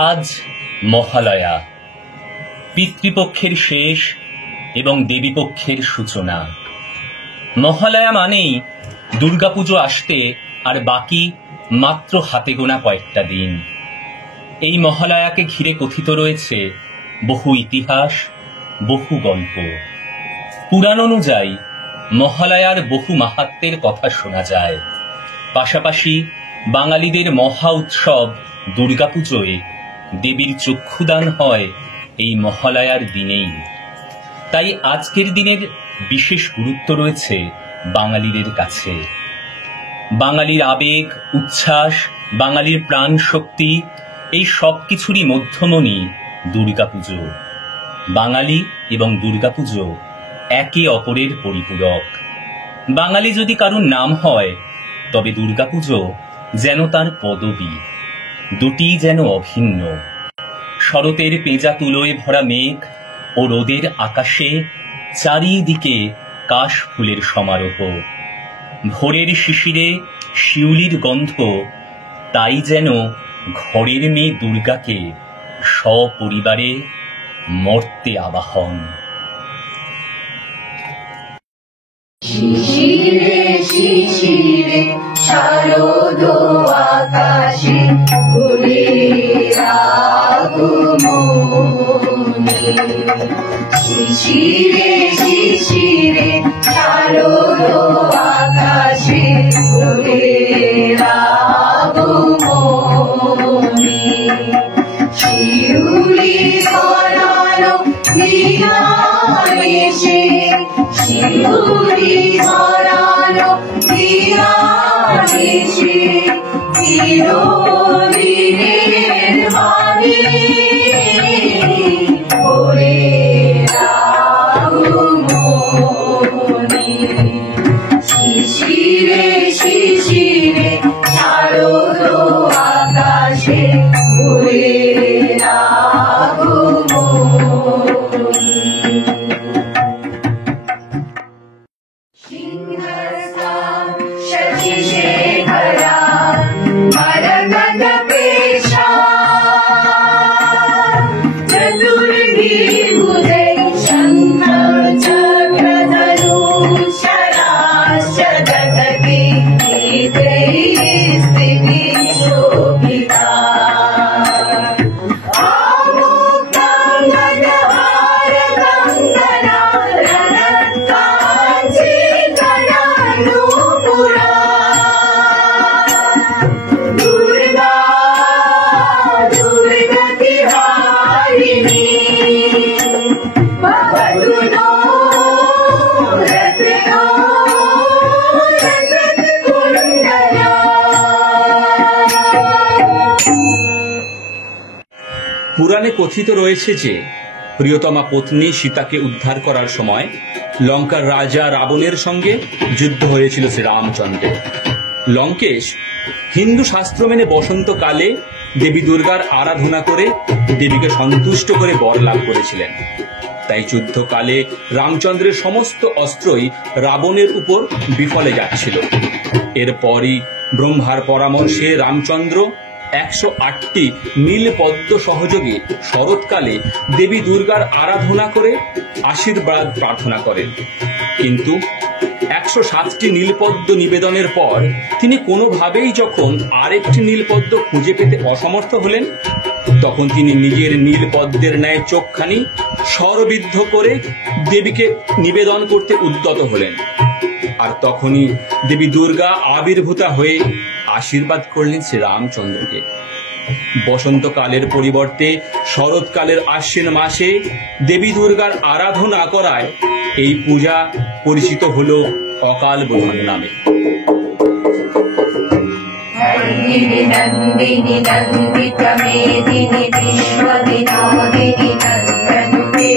আজ মহালয়া, পিতৃপক্ষের শেষ এবং দেবীপক্ষের সূচনা। মহালয়া মানেই দুর্গাপুজো আসতে আর বাকি মাত্র হাতে গোনা কয়েকটা দিন। এই মহালয়াকে ঘিরে কথিত রয়েছে বহু ইতিহাস, বহু গল্প। পুরাণ অনুযায়ী মহালয়ার বহু মাহাত্ম্যের কথা শোনা যায়। পাশাপাশি বাঙালিদের মহা উৎসব দুর্গাপুজোয় দেবীর চক্ষুদান হয় এই মহালয়ার দিনেই। তাই আজকের দিনের বিশেষ গুরুত্ব রয়েছে বাঙালিদের কাছে। বাঙালির আবেগ, উচ্ছ্বাস, বাঙালির প্রাণ শক্তি, এই সব কিছুরই মধ্যমণি দুর্গাপুজো। বাঙালি এবং দুর্গাপুজো একে অপরের পরিপূরক। বাঙালি যদি কারুর নাম হয়, তবে দুর্গাপুজো যেন তার পদবী। দুটি যেন অভিন্ন। শরতের পেঁজা তুলোয় ভরা মেঘ ও রোদের আকাশে চারিদিকে কাশ ফুলের সমারোহ। ভোরের শিশিরে শিউলির গন্ধ, তাই যেন ঘরের মেয়ে দুর্গাকে সপরিবারে মর্তে আবাহন। শিশিরে শিশিরে শারদ আকাশে ফুলের আগমনী। শিশিরে শিশিরে শারদ আকাশে ফুলের আগমনী। শিউলি ধরানো দিনায়েশে, শিউলি ধরানো দিনায়েশে, চিরদিনের ভাবি ভোরের আগমনী। শিশিরে শিশিরে শারদ আকাশে ফুলের আগমনী। সিংহস্থা শশিশেখরা মরকত পেশা, চতুর্ভি ভুজে শঙ্খ চক্র ধনু শরাশরগতি স্থিতি শোভিতা। পুরাণে কথিত রয়েছে যে প্রিয়তমা পত্নী সীতাকে উদ্ধার করার সময় লঙ্কার রাজা রাবণের সঙ্গে যুদ্ধ হয়েছিল শ্রীরামচন্দ্রের। লঙ্কেশ হিন্দু শাস্ত্র মেনে বসন্তকালে দেবী দুর্গার আরাধনা করে দেবীকে সন্তুষ্ট করে বর লাভ করেছিলেন। তাই যুদ্ধকালে রামচন্দ্রের সমস্ত অস্ত্রই রাবণের উপর বিফলে যাচ্ছিল। এরপরই ব্রহ্মার পরামর্শে রামচন্দ্র 108টি নীলপদ্ম সহযোগে শরৎকালে দেবী দুর্গার আরাধনা করে আশীর্বাদ প্রার্থনা করেন। কিন্তু 107টি নীলপদ্ম নিবেদনের পর তিনি কোনোভাবেই যখন আরেকটি নীলপদ্ম খুঁজে পেতে অসমর্থ হলেন, তখন তিনি নিজের নীলপদ্মের ন্যায় চোখখানি স্বরবিদ্ধ করে দেবীকে নিবেদন করতে উদ্যত হলেন। আর তখনই দেবী দুর্গা আবির্ভূতা হয়ে আশীর্বাদ করলেন শ্রীরামচন্দ্রকে। বসন্তকালের পরিবর্তে শরৎকালের আশ্বিন মাসে দেবী দুর্গার আরাধনা করায় এই পূজা পরিচিত হল অকাল বোধন নামে। নন্দিনী নন্দিত মেদিনী বিশ্ববিনোদিনী নন্দনুতে,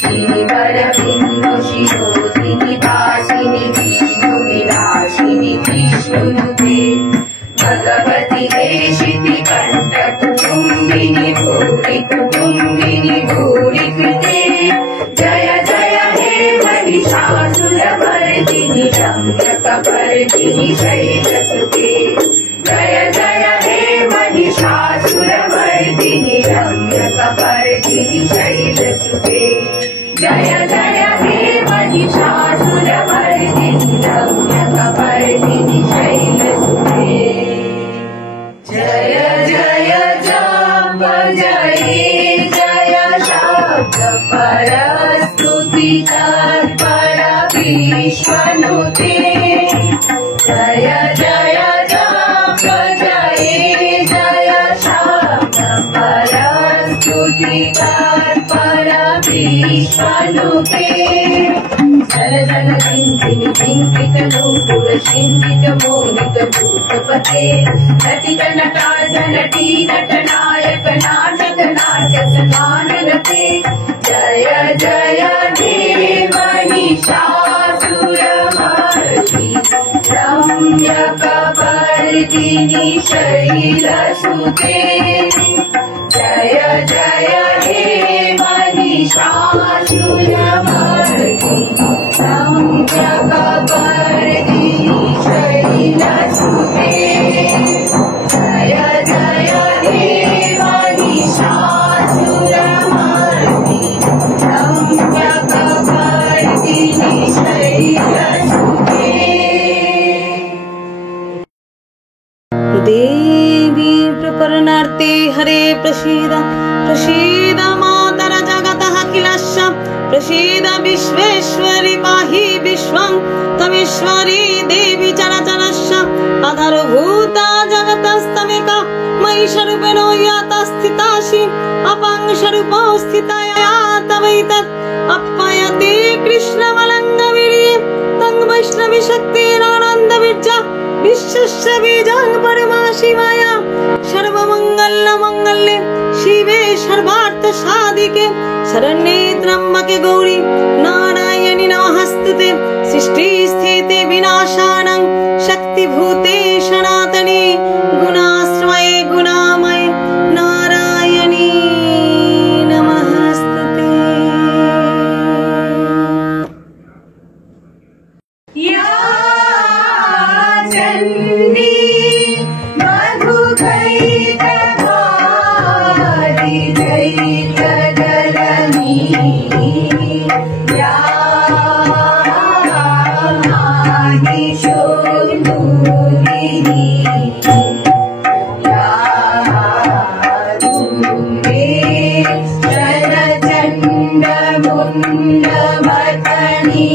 শ্রীবরবিন্দ শিরোধিনী দাসিনী বিষ্ণু বিলাসিনী কৃষ্ণনুতে, ভগবতী দেশিতি কণ্ঠ কুটুম্বিনী ভূরি কুটুম্বিনী ভূরি কৃতে, জয় জয় হে महिषासुरमर्दिनी शम्यकपर्दिनी शैलसुते, जय जय हे महिषासुरमर्दिनी रम्यकपर्दिनि रम्यकपर्दिनि शैलसुते जय जय हे महिषासुरमर्दिनि रम्यकपर्दिनि शैलसुते जय जय जप जय जय शब्द परस्तुति तत्पर विश्वनुते जय जय जप जय जय शब्द परस्तुति तत्पर विश्वनुते जल जल चिंतित चिंतित नूपुर चिंतित मोहित भूतपते नटित नटार्थ नटी नटनायक नाटक नाट्य सदानरते जय जय हे महिषासुरमर्दिनि रम्यकपर्दिनि शैलसुते जय जय हे महिषासुरमर्दिनि रम्यकपर्दिनि शैलसुते जय जय हे महिषासुरमर्दिनि रम्यकपर्दिनि शैलसुते देवी प्रपन्नार्थे हरे प्रसीद प्रसीद मातर जगतः किलस्य प्रसीद विश्वेश्वरि पाहि विश्वं तमेश्वरी देवी चरचरस्य अधरभूता जगतस्तमेका महिषरूपेण यातस्थितासि अपांशरूपो स्थितया तवैतत् अप्पयते कृष्णमलङ्गवीर्ये तं वैष्णवी शक्तिरानन्दवीर्या विश्वस्य बीजं परमा शिवाया सर्वमङ्गलमङ्गल्ये शिवे सर्वार्थसाधिके शरण्ये त्र्यम्बके गौरी नारायणि नमोस्तुते सृष्टिस्थिति विनाशानं शक्तिभूते सनातने गुणाश्रये गुणामये नारायणी नमोस्तुते या चण्डी मधुकैटभारि दैत्यदलनी या माहिषोन्नूरिणी या दुर्गे चलचण्डमुण्डमथनी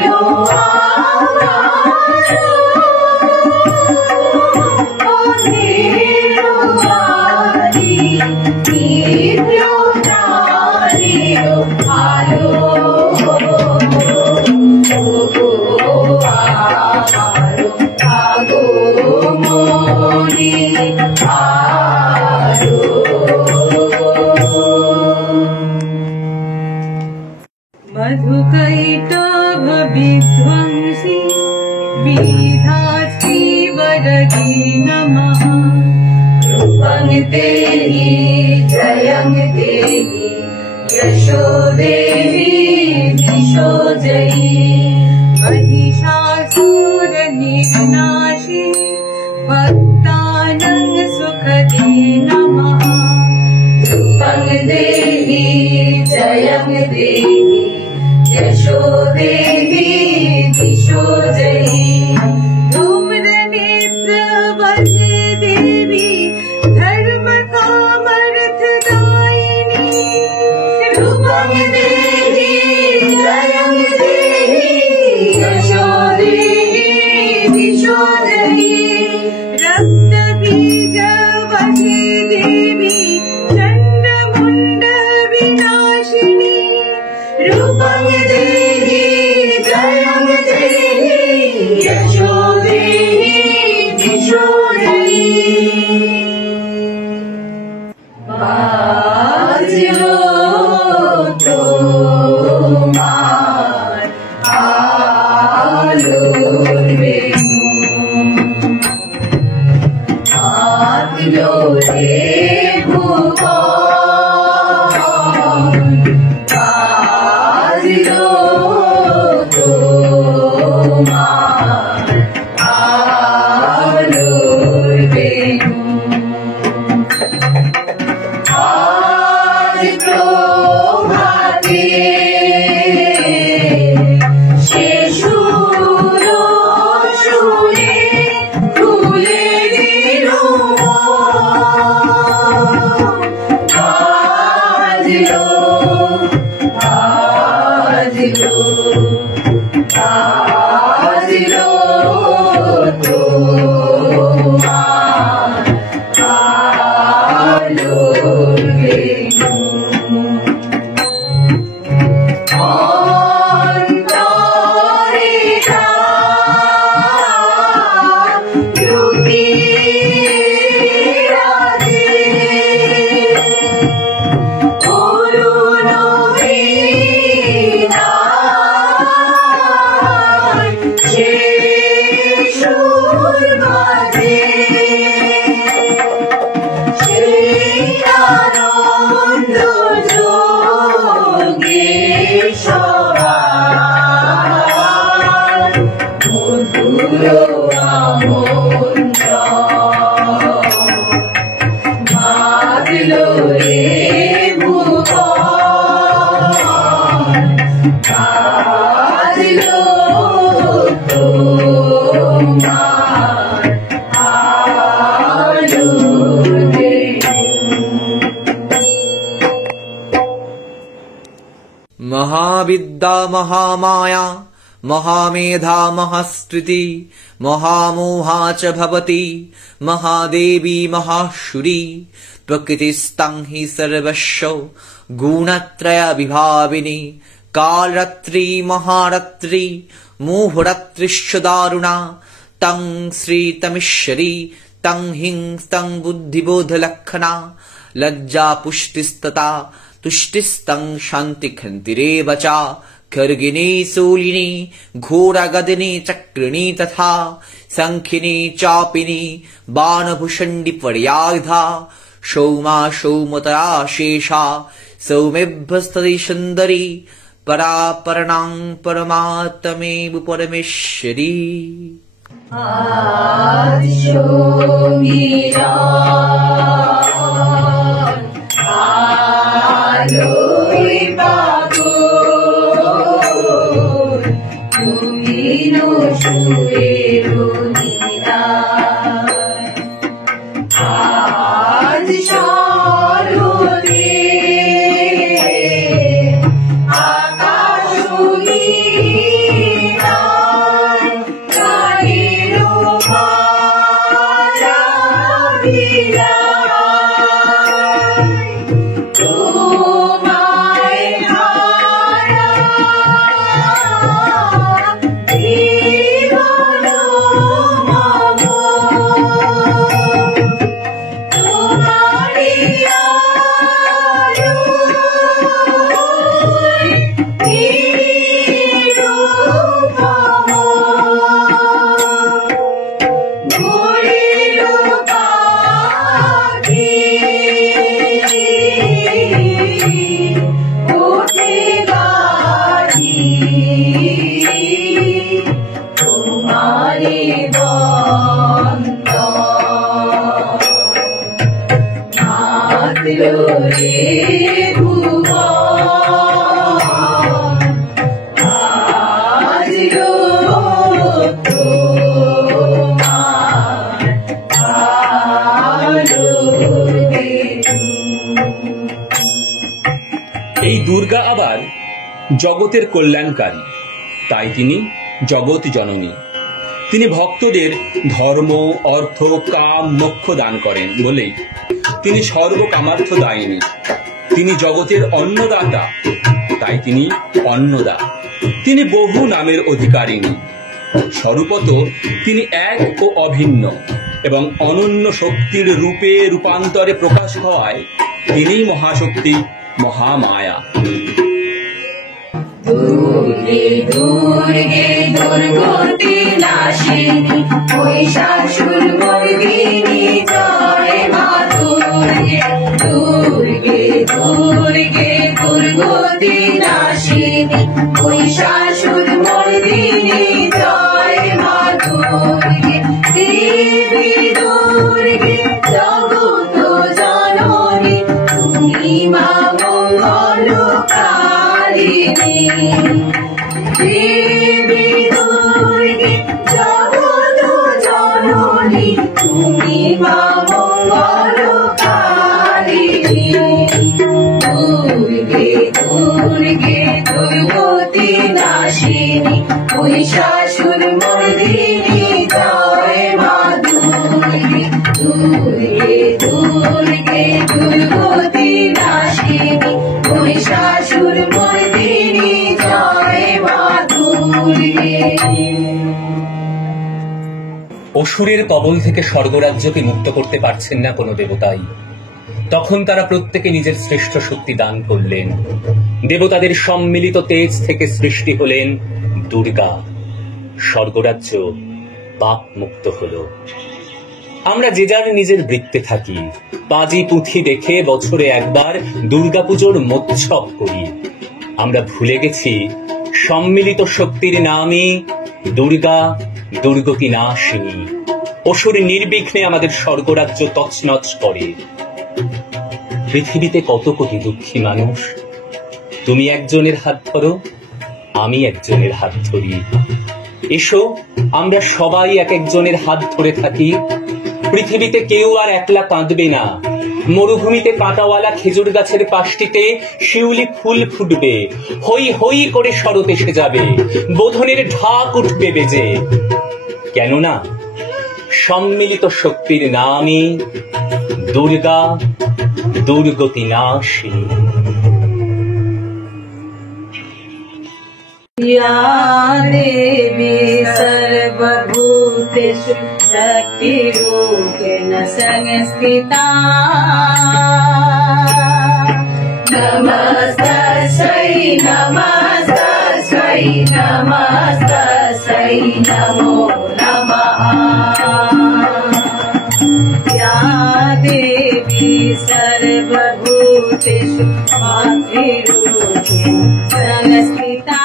Lord. मधुकैटभ विध्वंसी विधात्री वरदी नमः रूपं देहि जयं देहि यशो देहि दिशो जयि महिषासुरनिर्नाशी भक्तानां सुखदे नमः रूपं देहि जयं देहि यशो देहि दिशो जयि धूम्रनेत्रवती देवी धर्म कामर्थदायिनी रूपं देहि जयं देहि यशो देहि दिशो जयि रक्तबीजवती देवी चण्डमुण्ड विनाशिनी रूपं देहि जयं देहि यशो देहि दिशो जयि बाजिलो तोमार आलोर वेणु आलो रे भुवन बाजिलो तोमार आलोर वेणु आज प्रभाते शेषुरो শুনে খুলে দিল বাজলো বাজলো বাজলো তোমার আলোর বেণু অন্তরে যুক্তি রাধে করুণ বীণায় সে সুর বাজে সেই আনন্দ যোগে সবার মধুর আমন্ত্রণ বাজলো রে ভুবন বাজলো তোমার আলোর বেণু महाविद्या महामाया महामेधा महास्तुति महामोहा च भवति महादेवी महाशुरी प्रकृतिस्तं हि सर्वस्व गुणत्रय विभाविनी कालरात्रि महारात्रि मुहुरात्रिश्च दारुणा तं श्रीतमीश्वरी तं हिंस्तं बुद्धिबोधलक्षणा लज्जा पुष्टिस्तथा तुष्टिस्तं शान्तिखन्तिरेव च खर्गिनी शूलिनी घोरगदिनी चक्रिणी तथा शङ्खिनी चापिनी बाणभूषण्डी पर्यायुधा सौमा सौमतरा शेषा सौमेभ्यस्तति सुन्दरी परापरणां परमात्मेव परमेश्वरी আশোমিরা আলোয় পাগল তুমি নসুরের নিরায় আজ শরতে আকাশ নীলায় গায়ের মালা বিলায় তোমায় তোমারে বন্দন মাত্র রে ভুবন আজ তোমার আলোকে। এই দুর্গা আবার জগতের কল্যাণকারী, তাই তিনি জগৎ জননী। তিনি ভক্তদের ধর্ম, অর্থ, কাম, মোক্ষ দান করেন বলেই তিনি সর্বকামার্থ দায়িনী। তিনি জগতের অন্নদাতা, তাই তিনি অন্নদা। তিনি বহু নামের অধিকারিণী। স্বরূপত তিনি এক ও অভিন্ন এবং অনন্য শক্তির রূপে রূপান্তরে প্রকাশ হওয়ায় তিনিই মহাশক্তি, মহামায়া। দুর্গে দুর্গে দুর্গতি নাশিনী মহিষাসুর মর্দিনী জয় মা দুর্গে। দুর্গে দুর্গে দুর্গতি নাশিনী মহিষাসুর মর্দিনী জয় মা দুর্গে। দেবী দুর্গে জগত জননী তুমি মা মঙ্গলকারিণী। দেবী দুর্গে জগত জননী তুমি মা মঙ্গলকারিণী। দুর্গে দুর্গে দুর্গতি নাশিনী মহিষাসুর মর্দিনী জয় মা দুর্গে। দুর্গে দুর্গে দুর্গতি নাশিনী মহিষাসুর মর্দিনী জয় মা দুর্গে। অসুরের কবল থেকে স্বর্গরাজ্যকে মুক্ত করতে পারছেন না কোনো দেবতাই। তখন তারা প্রত্যেকে নিজের শ্রেষ্ঠ শক্তি দান করলেন। দেবতাদের সম্মিলিত তেজ থেকে সৃষ্টি হলেন দুর্গা। স্বর্গরাজ্য পাপ মুক্ত হল। আমরা যে যার নিজের বৃত্তে থাকি, পাজি পুঁথি দেখে বছরে একবার দুর্গাপুজোর মৎসব করি। আমরা ভুলে গেছি সম্মিলিত শক্তির নামই দুর্গা, দুর্গতি নাশিনী। অসুর নির্বিঘ্নে আমাদের স্বর্গরাজ্য তছনছ করে। পৃথিবীতে কত কোটি দুঃখী মানুষ। তুমি একজনের হাত ধরো, আমি একজনের হাত ধরি। এসো আমরা সবাই এক একজনের হাত ধরে থাকি। পৃথিবীতে কেউ আর একলা কাঁদবে না। মরুভূমিতে কাঁটাওয়ালা খেজুর গাছের পাশটিতে শিউলি ফুল ফুটবে। হই হই করে শরৎ এসে যাবে। বোধনের ঢাক উঠবে বেজে। কেননা সম্মিলিত শক্তির নামই দুর্গা, দুর্গতি নাশিনী। या देवी सर्वभूतेषु शक्तिरूपेण संस्थिता नमस्तस्यै नमस्तस्यै नमस्तस्यै नमो नमः। या देवी सर्वभूतेषु मातृरूपेण संस्थिता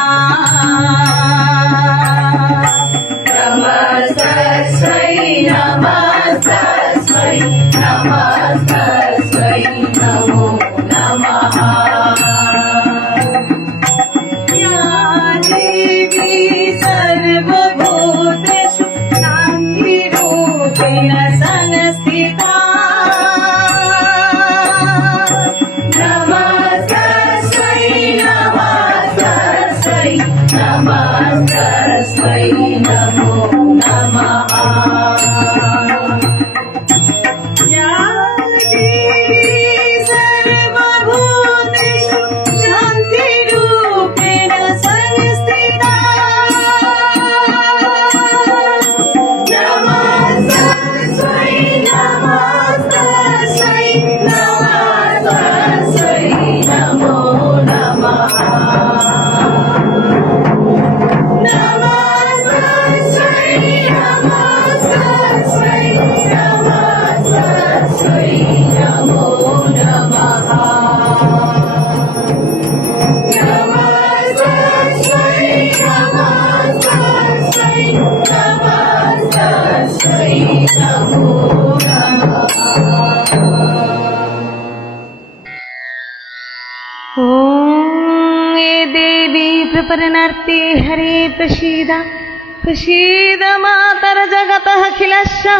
नमस्तस्यै नमस्तस्यै नमस्तस्यै नमो नमः। या देवी सर्वभूतेषु शान्तिरूपेण संस्थिता नमस्तस्यै नमस्तस्यै नमस्तस्यै नमो नमः। या देवी सर्वभूतेषु शान्तिरूपेण संस्थिता नमस्तस्यै नमस्तस्यै नमस्तस्यै नमो नमः। नमस्तस्यै मूर्ति हरे प्रसीद प्रसीद मातर जगतः अखिलस्य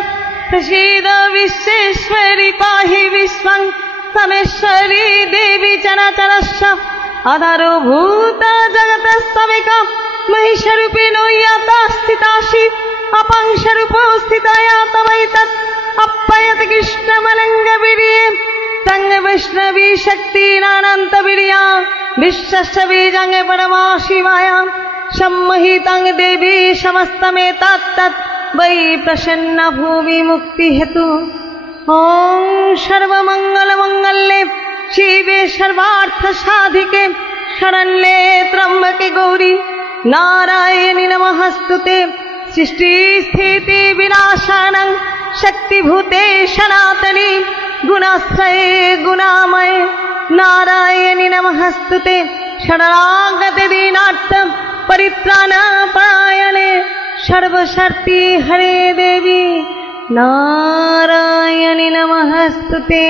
प्रसीद विश्वेश्वरी पाहि विश्वं तमेश्वरी देवी चराचरस्य आधारभूत जगतस्तविका महिषरूपिणो याता स्थितासि अपांशरूपो स्थिताया तवैतत् अपयत कृष्णमलङ्गवीर्ये तंग वैष्णवी शक्ति नानंत वीर्या विश्वस्य बीजंग परमा शिवाया सम्मोहितं देवी समस्तमे तत् वै प्रसन्न भूमि मुक्ति हेतु ओम सर्वमंगल मंगल्ये शिवे सर्वार्थ साधिके शरण्ये त्र्यंबके गौरी नारायणी नमस्तुते सृष्टि स्थिति विनाशानं शक्तिभूते सनातनी गुणाश्रये गुणामय नारायणी नमस्तुते शरणागते दीनार्थ परित्राणपरायणे सर्वशक्ति हरे देवी नारायणी नमस्तुते।